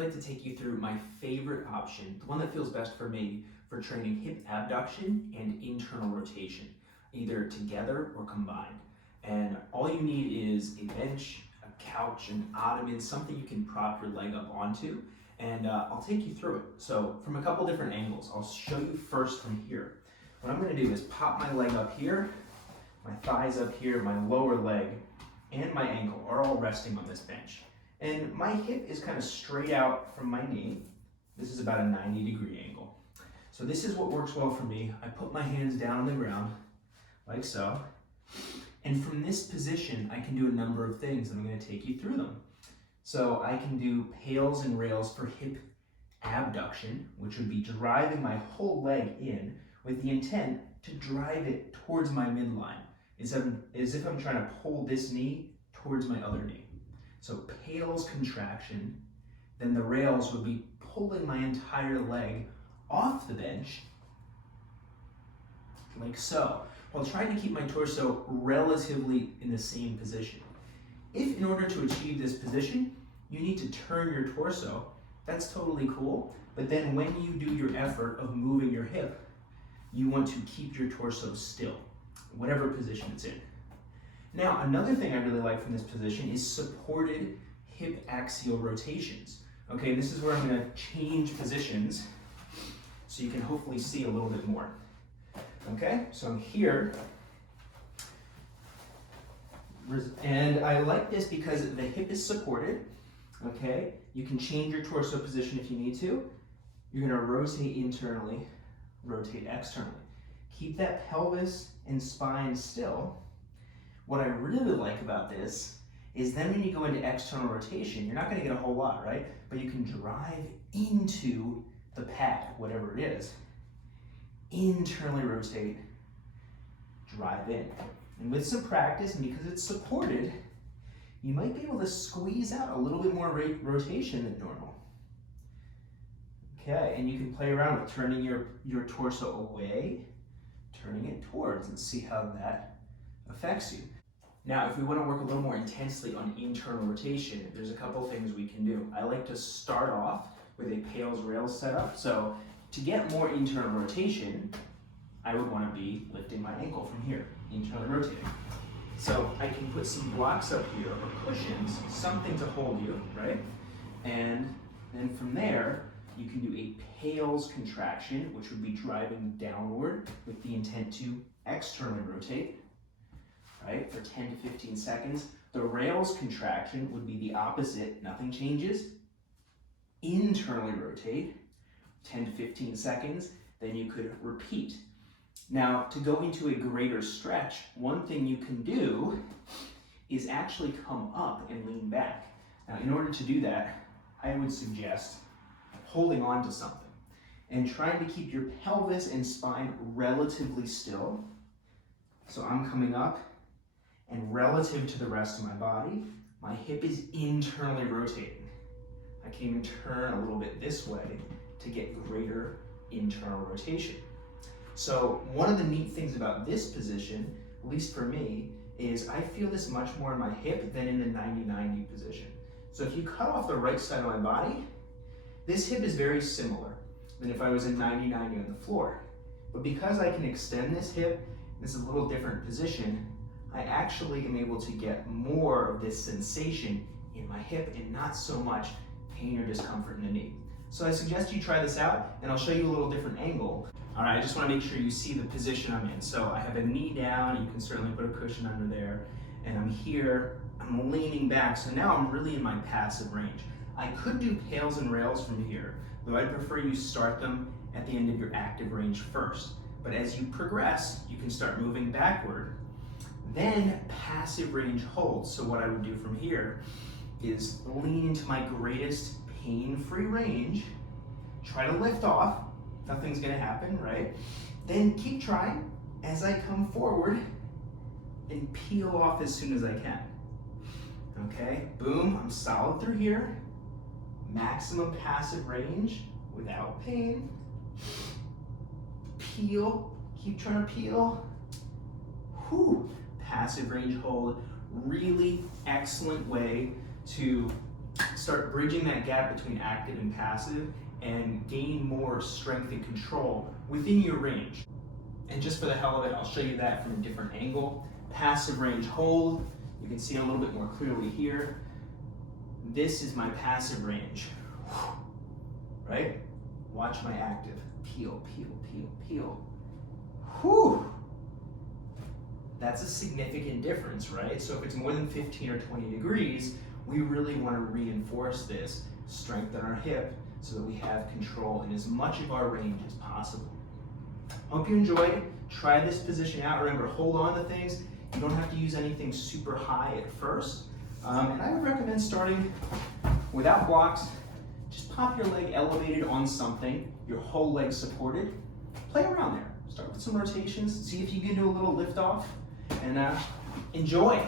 like to take you through my favorite option, the one that feels best for me for training hip abduction and internal rotation, either together or combined. And all you need is a bench, a couch, an ottoman, something you can prop your leg up onto, and I'll take you through it. So from a couple different angles, I'll show you first from here. What I'm gonna do is pop my leg up here, my thighs up here, my lower leg, and my ankle are all resting on this bench. And my hip is kind of straight out from my knee. This is about a 90-degree angle. So this is what works well for me. I put my hands down on the ground, like so. And from this position, I can do a number of things, and I'm gonna take you through them. So I can do pails and rails for hip abduction, which would be driving my whole leg in with the intent to drive it towards my midline, as if I'm trying to pull this knee towards my other knee. So pails contraction, then the rails would be pulling my entire leg off the bench, like so, while trying to keep my torso relatively in the same position. If in order to achieve this position, you need to turn your torso, that's totally cool, but then when you do your effort of moving your hip, you want to keep your torso still, whatever position it's in. Now, another thing I really like from this position is supported hip axial rotations. Okay, this is where I'm gonna change positions so you can hopefully see a little bit more. Okay, so I'm here, and I like this because the hip is supported. Okay, you can change your torso position if you need to. You're gonna rotate internally, rotate externally. Keep that pelvis and spine still. What I really like about this is then when you go into external rotation, you're not gonna get a whole lot, right? But you can drive into the pad, whatever it is, internally rotate, drive in. And with some practice, and because it's supported, you might be able to squeeze out a little bit more rotation than normal. Okay, and you can play around with turning your torso away, turning it towards, and see how that affects you. Now, if we want to work a little more intensely on internal rotation, there's a couple things we can do. I like to start off with a pails rails setup. So to get more internal rotation, I would want to be lifting my ankle from here, internally rotating. So I can put some blocks up here, or cushions, something to hold you, right? And then from there, you can do a pails contraction, which would be driving downward with the intent to externally rotate, right, for 10 to 15 seconds. The rails contraction would be the opposite, nothing changes. Internally rotate, 10 to 15 seconds, then you could repeat. Now, to go into a greater stretch, one thing you can do is actually come up and lean back. Now, in order to do that, I would suggest holding on to something and trying to keep your pelvis and spine relatively still. So I'm coming up, and relative to the rest of my body, my hip is internally rotating. I can even turn a little bit this way to get greater internal rotation. So one of the neat things about this position, at least for me, is I feel this much more in my hip than in the 90-90 position. So if you cut off the right side of my body, this hip is very similar than if I was in 90-90 on the floor. But because I can extend this hip, this is a little different position, I actually am able to get more of this sensation in my hip and not so much pain or discomfort in the knee. So I suggest you try this out, and I'll show you a little different angle. All right, I just want to make sure you see the position I'm in. So I have a knee down, you can certainly put a cushion under there, and I'm here, I'm leaning back, so now I'm really in my passive range. I could do pails and rails from here, though I'd prefer you start them at the end of your active range first. But as you progress, you can start moving backward, then passive range holds. So what I would do from here is lean into my greatest pain-free range, try to lift off, nothing's gonna happen, right? Then keep trying as I come forward and peel off as soon as I can. Okay, boom, I'm solid through here. Maximum passive range without pain. Peel, keep trying to peel. Whew, passive range hold. Really excellent way to start bridging that gap between active and passive and gain more strength and control within your range. And just for the hell of it, I'll show you that from a different angle. Passive range hold, you can see it a little bit more clearly here. This is my passive range, right? Watch my active. Peel, peel, peel, peel. Whew. That's a significant difference, right? So if it's more than 15 or 20 degrees, we really want to reinforce this, strengthen our hip so that we have control in as much of our range as possible. Hope you enjoyed. Try this position out. Remember, hold on to things. You don't have to use anything super high at first. And I would recommend starting without blocks. Just pop your leg elevated on something, your whole leg supported. Play around there. Start with some rotations. See if you can do a little lift off and enjoy.